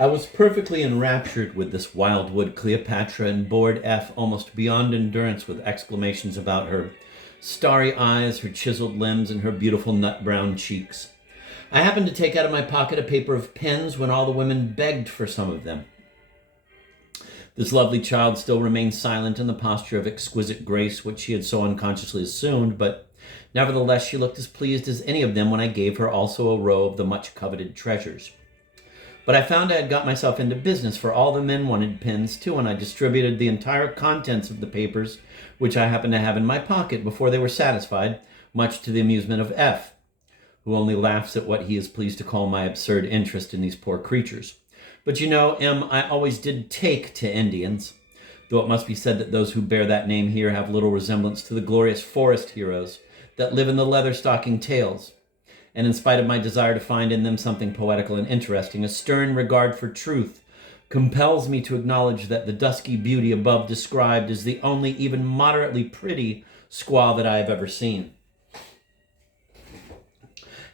I was perfectly enraptured with this wildwood Cleopatra and bored F almost beyond endurance with exclamations about her starry eyes, her chiseled limbs, and her beautiful nut-brown cheeks. I happened to take out of my pocket a paper of pens when all the women begged for some of them. This lovely child still remained silent in the posture of exquisite grace which she had so unconsciously assumed, but nevertheless she looked as pleased as any of them when I gave her also a row of the much-coveted treasures. But I found I had got myself into business, for all the men wanted pens too, and I distributed the entire contents of the papers which I happened to have in my pocket before they were satisfied, much to the amusement of F, who only laughs at what he is pleased to call my absurd interest in these poor creatures. But you know, M, I always did take to Indians, though it must be said that those who bear that name here have little resemblance to the glorious forest heroes that live in the leather-stocking tales. And in spite of my desire to find in them something poetical and interesting, a stern regard for truth compels me to acknowledge that the dusky beauty above described is the only even moderately pretty squaw that I have ever seen.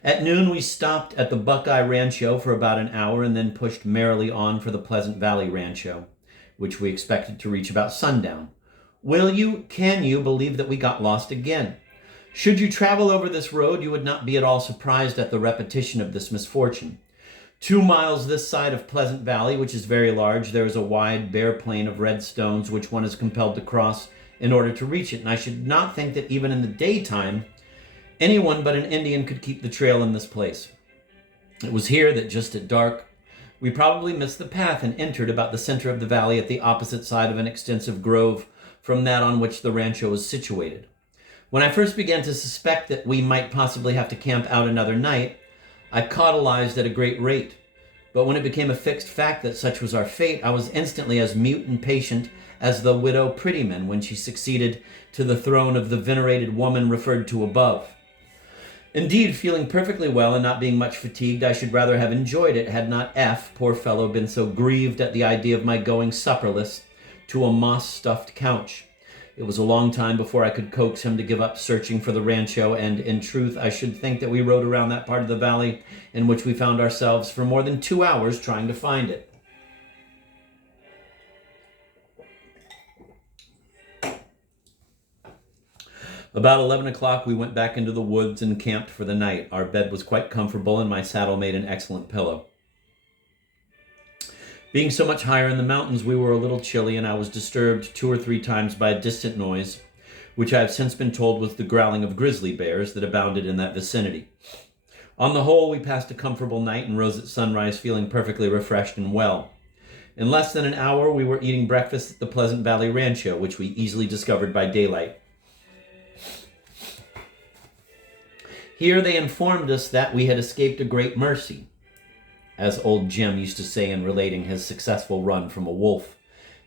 At noon, we stopped at the Buckeye Rancho for about an hour and then pushed merrily on for the Pleasant Valley Rancho, which we expected to reach about sundown. Can you believe that we got lost again? Should you travel over this road, you would not be at all surprised at the repetition of this misfortune. 2 miles this side of Pleasant Valley, which is very large, there is a wide, bare plain of red stones which one is compelled to cross in order to reach it, and I should not think that even in the daytime anyone but an Indian could keep the trail in this place. It was here that just at dark we probably missed the path and entered about the center of the valley at the opposite side of an extensive grove from that on which the rancho was situated. When I first began to suspect that we might possibly have to camp out another night, I cautelized at a great rate. But when it became a fixed fact that such was our fate, I was instantly as mute and patient as the widow Prettyman when she succeeded to the throne of the venerated woman referred to above. Indeed, feeling perfectly well and not being much fatigued, I should rather have enjoyed it had not F, poor fellow, been so grieved at the idea of my going supperless to a moss-stuffed couch. It was a long time before I could coax him to give up searching for the rancho, and in truth, I should think that we rode around that part of the valley in which we found ourselves for more than 2 hours trying to find it. About 11 o'clock, we went back into the woods and camped for the night. Our bed was quite comfortable, and my saddle made an excellent pillow. Being so much higher in the mountains, we were a little chilly, and I was disturbed 2 or 3 times by a distant noise, which I have since been told was the growling of grizzly bears that abounded in that vicinity. On the whole, we passed a comfortable night and rose at sunrise feeling perfectly refreshed and well. In less than an hour, we were eating breakfast at the Pleasant Valley Rancho, which we easily discovered by daylight. Here they informed us that we had escaped a great mercy, as old Jim used to say in relating his successful run from a wolf,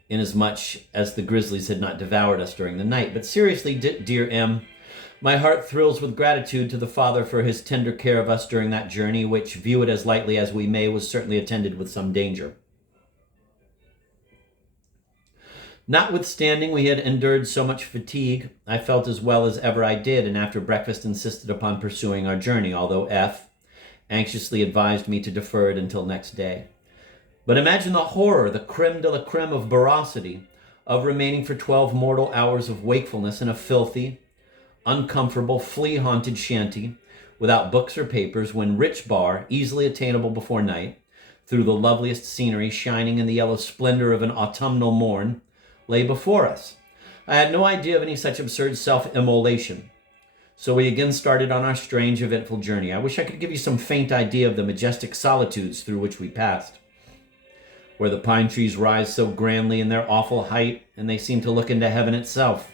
inasmuch as the grizzlies had not devoured us during the night. But seriously, dear M, my heart thrills with gratitude to the Father for his tender care of us during that journey, which, view it as lightly as we may, was certainly attended with some danger. Notwithstanding we had endured so much fatigue, I felt as well as ever I did, and after breakfast insisted upon pursuing our journey, although F anxiously advised me to defer it until next day. But imagine the horror, the creme de la creme of ferocity, of remaining for 12 mortal hours of wakefulness in a filthy, uncomfortable, flea-haunted shanty, without books or papers, when Rich Bar, easily attainable before night, through the loveliest scenery shining in the yellow splendor of an autumnal morn, lay before us. I had no idea of any such absurd self-immolation. So we again started on our strange, eventful journey. I wish I could give you some faint idea of the majestic solitudes through which we passed, where the pine trees rise so grandly in their awful height, and they seem to look into heaven itself.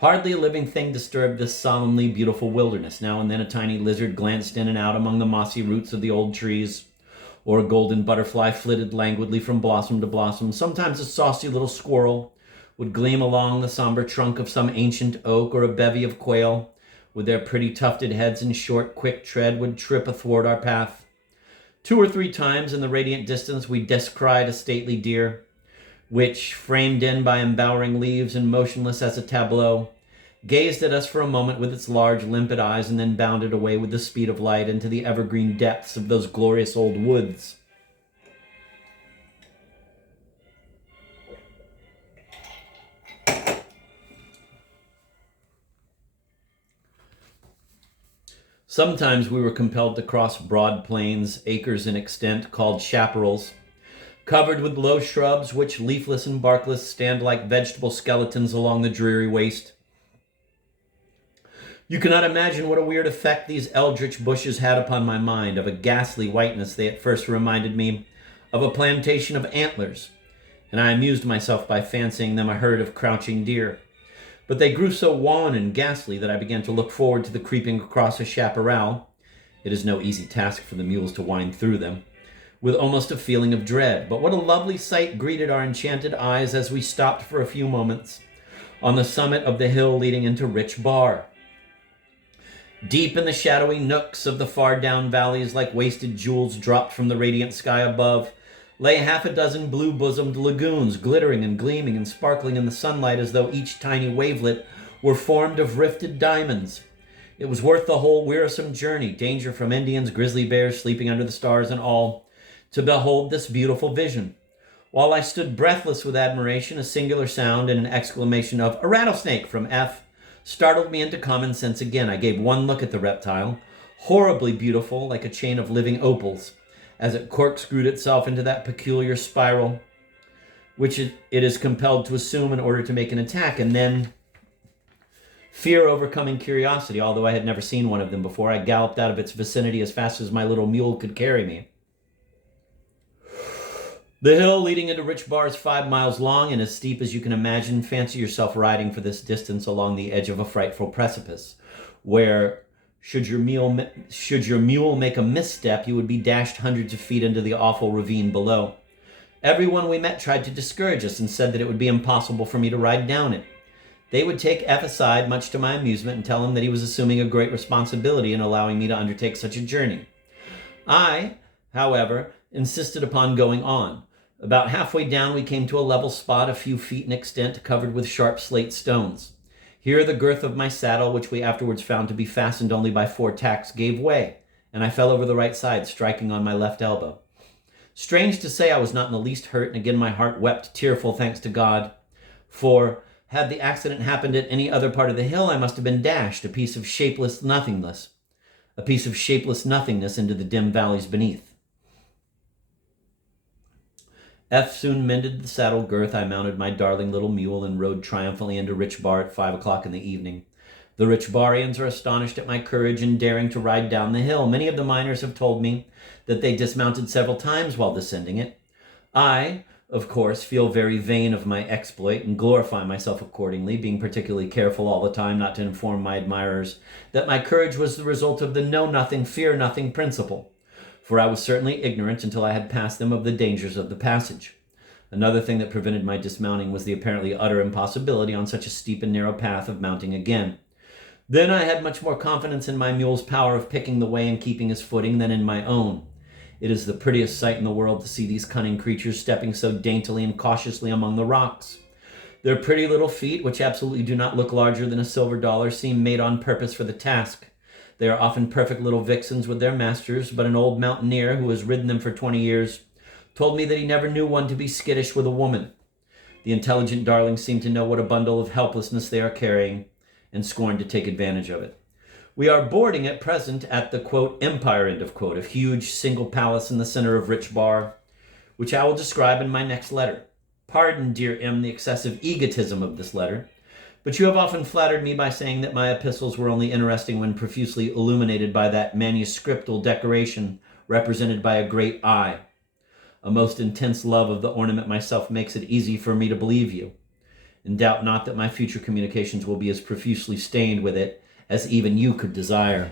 Hardly a living thing disturbed this solemnly beautiful wilderness. Now and then a tiny lizard glanced in and out among the mossy roots of the old trees, or a golden butterfly flitted languidly from blossom to blossom. Sometimes a saucy little squirrel would gleam along the somber trunk of some ancient oak, or a bevy of quail, with their pretty tufted heads and short, quick tread, would trip athwart our path. 2 or 3 times in the radiant distance we descried a stately deer, which, framed in by embowering leaves and motionless as a tableau, gazed at us for a moment with its large, limpid eyes, and then bounded away with the speed of light into the evergreen depths of those glorious old woods. Sometimes we were compelled to cross broad plains, acres in extent, called chaparrals, covered with low shrubs which, leafless and barkless, stand like vegetable skeletons along the dreary waste. You cannot imagine what a weird effect these eldritch bushes had upon my mind. Of a ghastly whiteness, they at first reminded me of a plantation of antlers, and I amused myself by fancying them a herd of crouching deer. But they grew so wan and ghastly that I began to look forward to the creeping across a chaparral — it is no easy task for the mules to wind through them — with almost a feeling of dread. But what a lovely sight greeted our enchanted eyes as we stopped for a few moments on the summit of the hill leading into Rich Bar. Deep in the shadowy nooks of the far down valleys, like wasted jewels dropped from the radiant sky above, lay half a dozen blue-bosomed lagoons, glittering and gleaming and sparkling in the sunlight as though each tiny wavelet were formed of rifted diamonds. It was worth the whole wearisome journey, danger from Indians, grizzly bears sleeping under the stars and all, to behold this beautiful vision. While I stood breathless with admiration, a singular sound and an exclamation of "A rattlesnake!" from F startled me into common sense again. I gave one look at the reptile, horribly beautiful, like a chain of living opals, as it corkscrewed itself into that peculiar spiral which it is compelled to assume in order to make an attack. And then, fear overcoming curiosity, although I had never seen one of them before, I galloped out of its vicinity as fast as my little mule could carry me. The hill leading into Rich Bar is 5 miles long and as steep as you can imagine. Fancy yourself riding for this distance along the edge of a frightful precipice, where should your mule make a misstep, you would be dashed hundreds of feet into the awful ravine below. Everyone we met tried to discourage us and said that it would be impossible for me to ride down it. They would take F aside, much to my amusement, and tell him that he was assuming a great responsibility in allowing me to undertake such a journey. I, however, insisted upon going on. About halfway down, we came to a level spot a few feet in extent, covered with sharp slate stones. Here the girth of my saddle, which we afterwards found to be fastened only by 4 tacks, gave way, and I fell over the right side, striking on my left elbow. Strange to say, I was not in the least hurt, and again my heart wept, tearful thanks to God. For, had the accident happened at any other part of the hill, I must have been dashed, a piece of shapeless nothingness into the dim valleys beneath. F soon mended the saddle girth. I mounted my darling little mule and rode triumphantly into Rich Bar at 5 o'clock in the evening. The Rich Barians are astonished at my courage in daring to ride down the hill. Many of the miners have told me that they dismounted several times while descending it. I, of course, feel very vain of my exploit and glorify myself accordingly, being particularly careful all the time not to inform my admirers that my courage was the result of the know-nothing, fear-nothing principle, for I was certainly ignorant until I had passed them of the dangers of the passage. Another thing that prevented my dismounting was the apparently utter impossibility on such a steep and narrow path of mounting again. Then I had much more confidence in my mule's power of picking the way and keeping his footing than in my own. It is the prettiest sight in the world to see these cunning creatures stepping so daintily and cautiously among the rocks. Their pretty little feet, which absolutely do not look larger than a silver dollar, seem made on purpose for the task. They are often perfect little vixens with their masters, but an old mountaineer who has ridden them for 20 years told me that he never knew one to be skittish with a woman. The intelligent darlings seem to know what a bundle of helplessness they are carrying, and scorn to take advantage of it. We are boarding at present at the, quote, Empire, end of quote, a huge single palace in the center of Rich Bar, which I will describe in my next letter. Pardon, dear M, the excessive egotism of this letter, but you have often flattered me by saying that my epistles were only interesting when profusely illuminated by that manuscriptal decoration represented by a great eye. A most intense love of the ornament myself makes it easy for me to believe you, and doubt not that my future communications will be as profusely stained with it as even you could desire.